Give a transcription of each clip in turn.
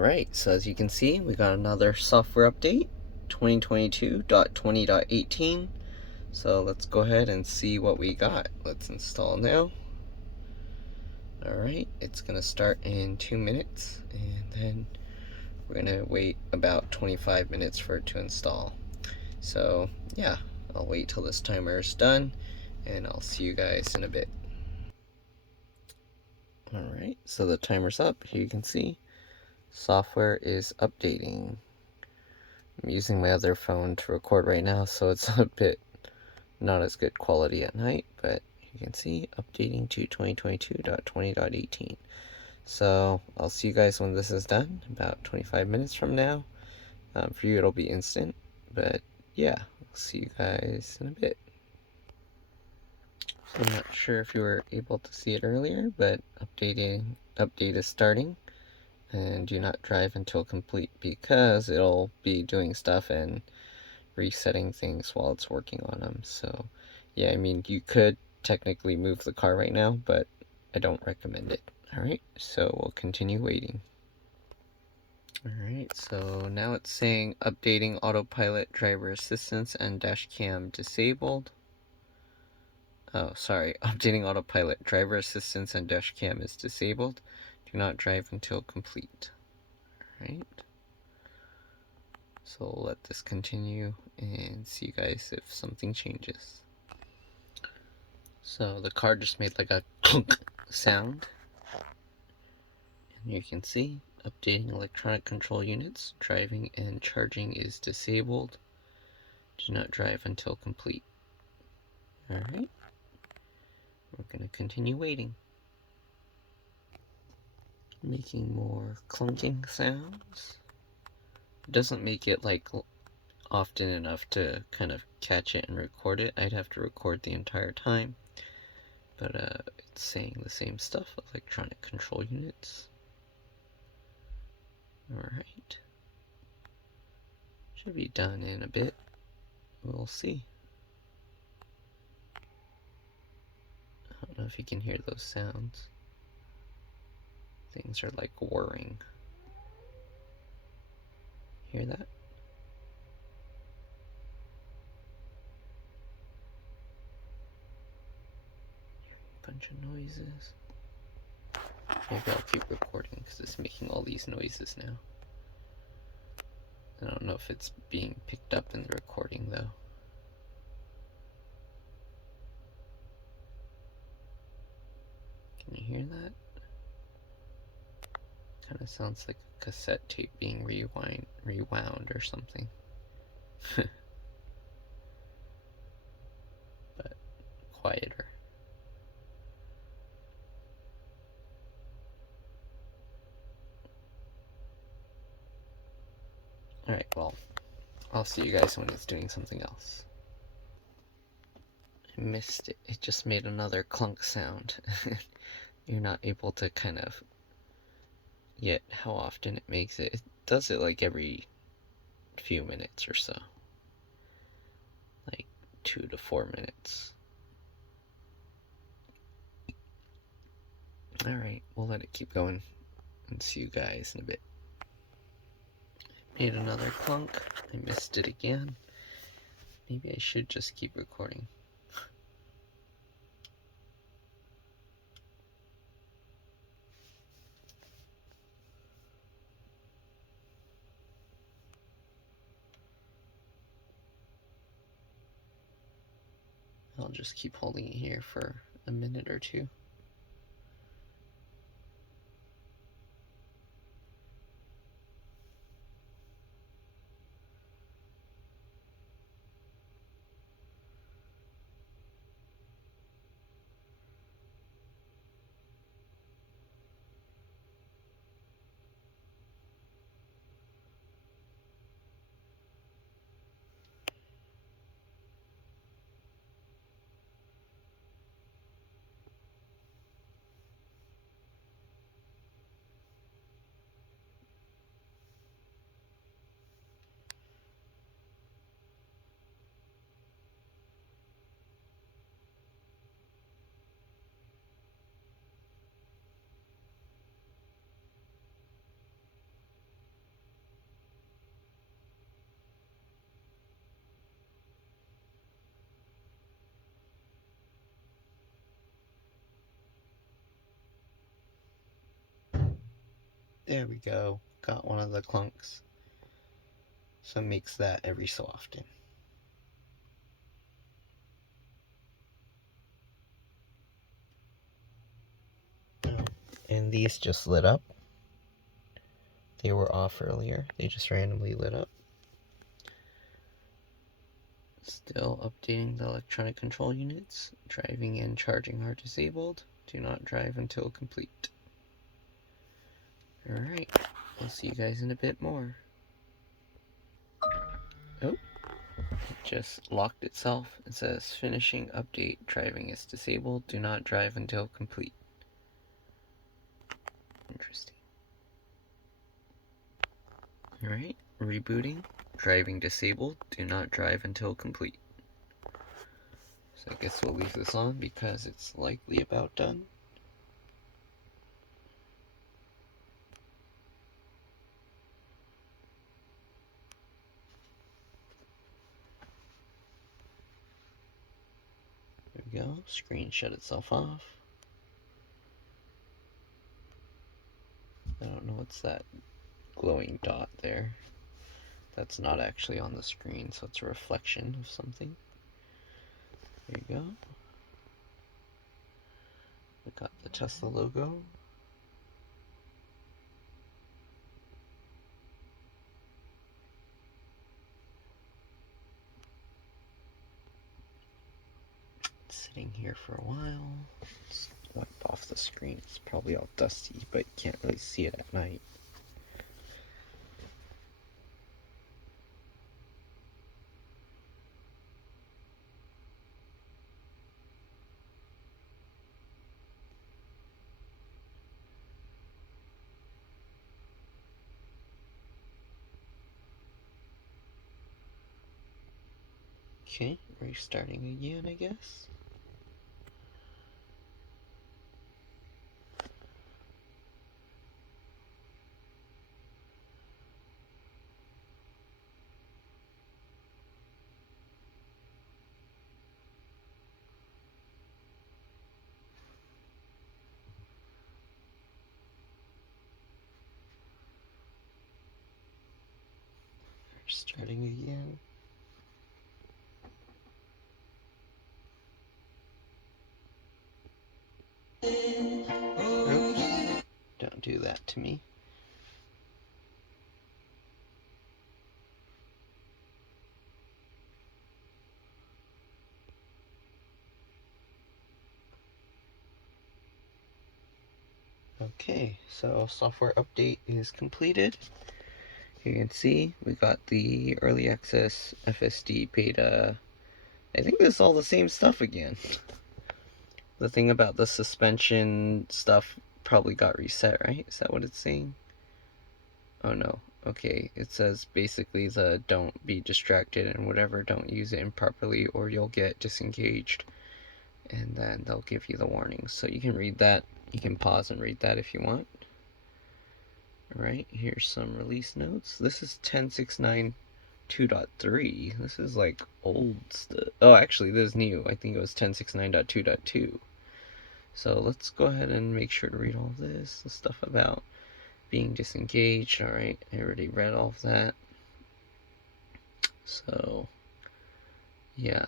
Alright, so as you can see, we got another software update, 2022.20.18. So let's go ahead and see what we got. Let's install now. Alright, it's going to start in 2 minutes, and then we're going to wait about 25 minutes for it to install. So yeah, I'll wait till this timer is done, and I'll see you guys in a bit. Alright, so the timer's up. Here you can see software is updating. I'm using my other phone to record right now, so it's a bit not as good quality at night, but you can see updating to 2022.20.18. So I'll see you guys when this is done, about 25 minutes from now. For you it'll be instant, but yeah, I'll see you guys in a bit. So I'm not sure if you were able to see it earlier, but update is starting. And do not drive until complete, because it'll be doing stuff and resetting things while it's working on them. So yeah, I mean, you could technically move the car right now, but I don't recommend it. Alright, so we'll continue waiting. Alright, so now it's saying updating autopilot, driver assistance, and dash cam disabled. Oh, sorry, updating autopilot, driver assistance, and dash cam is disabled. Do not drive until complete. Alright. So we'll let this continue and see you guys if something changes. So the car just made like a clunk sound. And you can see updating electronic control units, driving and charging is disabled. Do not drive until complete. Alright. We're going to continue waiting. Making more clunking sounds. It doesn't make it like often enough to kind of catch it and record it. I'd have to record the entire time. But it's saying the same stuff, electronic control units. Alright. Should be done in a bit. We'll see. I don't know if you can hear those sounds. Things are like whirring. Hear that? Bunch of noises. Maybe I'll keep recording because it's making all these noises now. I don't know if it's being picked up in the recording though. Can you hear that? Kind of sounds like a cassette tape being rewound or something. But quieter. Alright, well, I'll see you guys when it's doing something else. I missed it. It just made another clunk sound. You're not able to kind of get how often it makes it. It does it like every few minutes or so. Like 2 to 4 minutes. Alright, we'll let it keep going and see you guys in a bit. Made another clunk. I missed it again. Maybe I should just keep recording. I'll just keep holding it here for a minute or two. There we go. Got one of the clunks. So it makes that every so often. And these just lit up. They were off earlier. They just randomly lit up. Still updating the electronic control units. Driving and charging are disabled. Do not drive until complete. Alright, I'll see you guys in a bit more. Oh, it just locked itself. It says finishing update. Driving is disabled. Do not drive until complete. Interesting. Alright, rebooting. Driving disabled. Do not drive until complete. So I guess we'll leave this on because it's likely about done. There we go. Screen shut itself off. I don't know what's that glowing dot there. That's not actually on the screen, so it's a reflection of something. There you go. We got the Tesla logo. It's sitting here for a while. Let's wipe off the screen. It's probably all dusty, but you can't really see it at night. Okay, restarting again, I guess. Restarting again. Oops. Don't do that to me. Okay, so software update is completed. You can see we got the early access FSD beta. I think this is all the same stuff again. The thing about the suspension stuff probably got reset, right? Is that what it's saying? Oh no. Okay, it says basically the don't be distracted and whatever, don't use it improperly or you'll get disengaged. And then they'll give you the warnings. So you can read that. You can pause and read that if you want. Alright, here's some release notes. This is 10.6.9 2.3. This is like old stuff. Oh, actually, this is new. I think it was 10.6.9.2.2. So let's go ahead and make sure to read all this. The stuff about being disengaged. Alright, I already read all of that. So, yeah.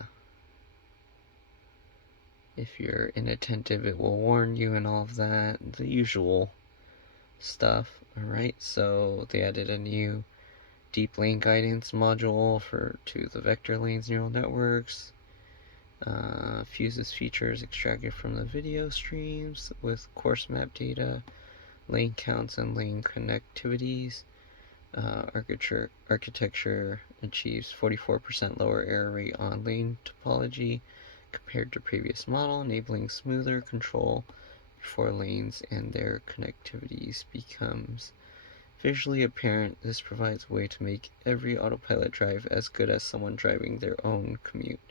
If you're inattentive, it will warn you and all of that. The usual stuff. Alright, so they added a new deep lane guidance module to the vector lanes neural networks. Fuses features extracted from the video streams with course map data, lane counts, and lane connectivities. Architecture achieves 44% lower error rate on lane topology compared to previous model, enabling smoother control before lanes and their connectivities becomes visually apparent. This provides a way to make every autopilot drive as good as someone driving their own commute,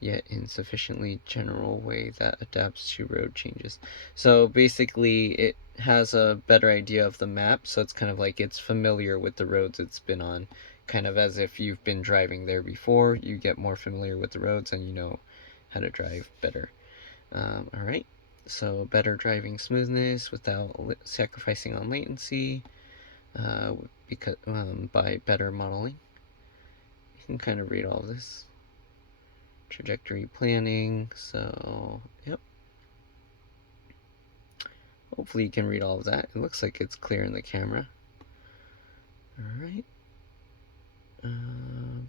yet in sufficiently general way that adapts to road changes. So basically it has a better idea of the map, so it's kind of like it's familiar with the roads it's been on, kind of as if you've been driving there before. You get more familiar with the roads and you know how to drive better. Alright, so better driving smoothness without sacrificing on latency. because by better modeling. You can kind of read all this. Trajectory planning, so yep. Hopefully you can read all of that. It looks like it's clear in the camera. Alright.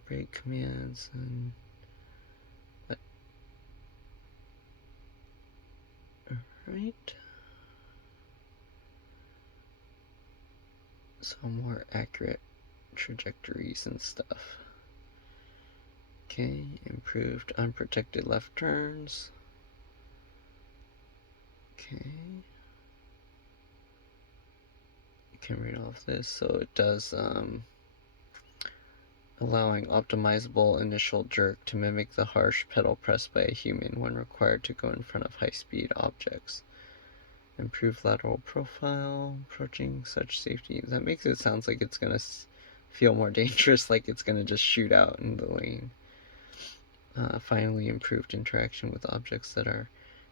Break commands and alright. So more accurate trajectories and stuff. Okay, improved unprotected left turns. Okay. You can read all of this. So it does allowing optimizable initial jerk to mimic the harsh pedal press by a human when required to go in front of high-speed objects. Improved lateral profile, approaching such safety. That makes it sound like it's going to feel more dangerous, like it's going to just shoot out in the lane. Finally, improved interaction with objects that are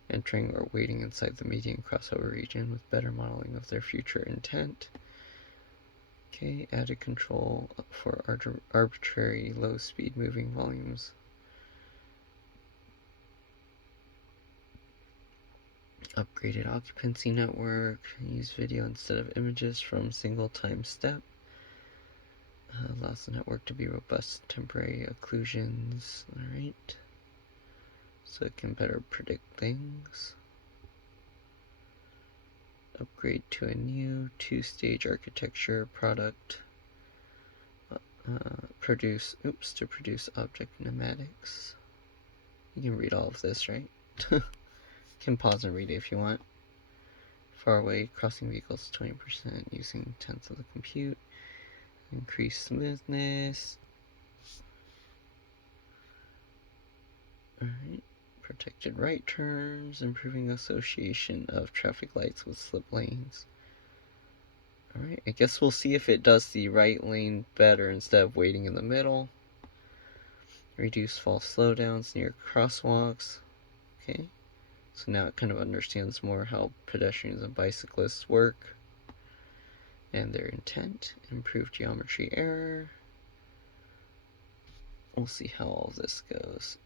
entering or waiting inside the median crossover region with better modeling of their future intent. Okay, added control for arbitrary low-speed moving volumes. Upgraded occupancy network. Use video instead of images from single time step. Allows the network to be robust to temporary occlusions. Alright. So it can better predict things. Upgrade to a new 2-stage architecture product. To produce object pneumatics. You can read all of this, right? You can pause and read it if you want. Far away crossing vehicles 20% using tenths of the compute. Increase smoothness. Alright. Protected right turns, improving association of traffic lights with slip lanes. Alright, I guess we'll see if it does the right lane better instead of waiting in the middle. Reduce false slowdowns near crosswalks. Okay, so now it kind of understands more how pedestrians and bicyclists work and their intent. Improve geometry error. We'll see how all this goes.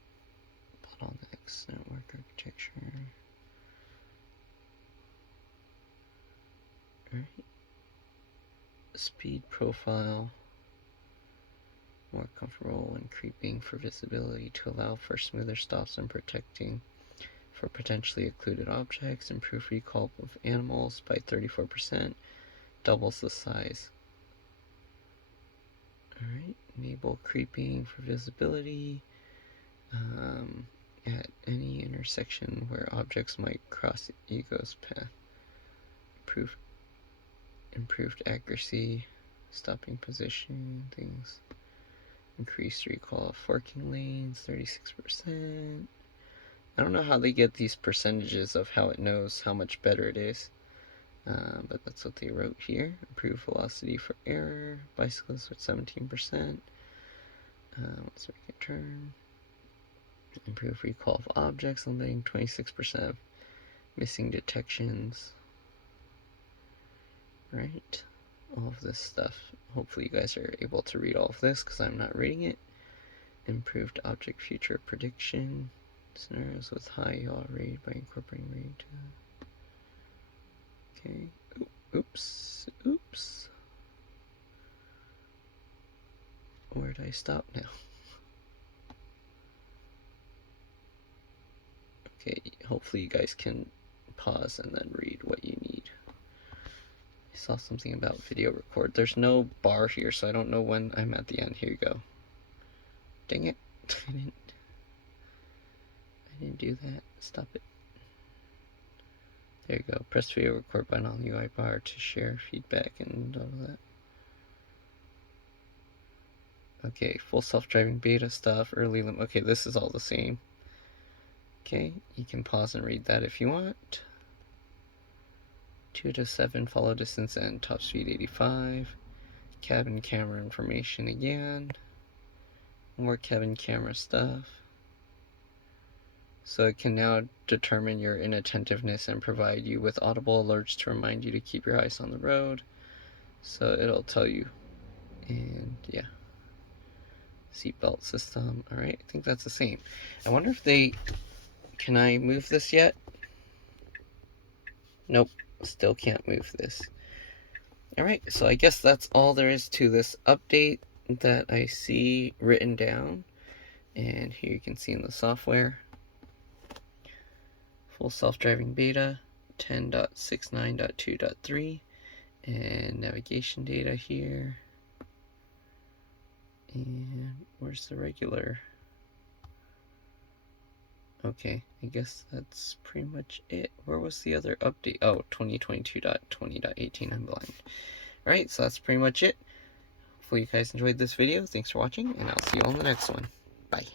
Bottlenecks, network architecture. Alright. Speed profile. More comfortable when creeping for visibility to allow for smoother stops and protecting for potentially occluded objects. Improve recall of animals by 34%. Doubles the size. Alright. Enable creeping for visibility. At any intersection where objects might cross ego's path. Improved accuracy, stopping position, things. Increased recall of forking lanes, 36%. I don't know how they get these percentages of how it knows how much better it is. But that's what they wrote here. Improved velocity for error, bicyclists with 17%. Let's make a turn. Improve recall of objects, limiting 26% of missing detections. Right? All of this stuff. Hopefully you guys are able to read all of this because I'm not reading it. Improved object future prediction. Scenarios with high yaw rate by incorporating rate. Okay. Oops. Where do I stop now? Okay, hopefully you guys can pause and then read what you need. I saw something about video record. There's no bar here, so I don't know when I'm at the end. Here you go. Dang it. I didn't do that. Stop it. There you go. Press video record button on the UI bar to share feedback and all of that. Okay, full self-driving beta stuff, early limit. Okay, this is all the same. Okay, you can pause and read that if you want. 2 to 7 follow distance and top speed 85. Cabin camera information again. More cabin camera stuff. So it can now determine your inattentiveness and provide you with audible alerts to remind you to keep your eyes on the road. So it'll tell you. And yeah. Seatbelt system. Alright, I think that's the same. I wonder if they... Can I move this yet? Nope, still can't move this. Alright, so I guess that's all there is to this update that I see written down. And here you can see in the software. Full self-driving beta 10.69.2.3 and navigation data here. And where's the regular? Okay, I guess that's pretty much it. Where was the other update? Oh, 2022.20.18. I'm blind. Alright, so that's pretty much it. Hopefully you guys enjoyed this video. Thanks for watching, and I'll see you on the next one. Bye.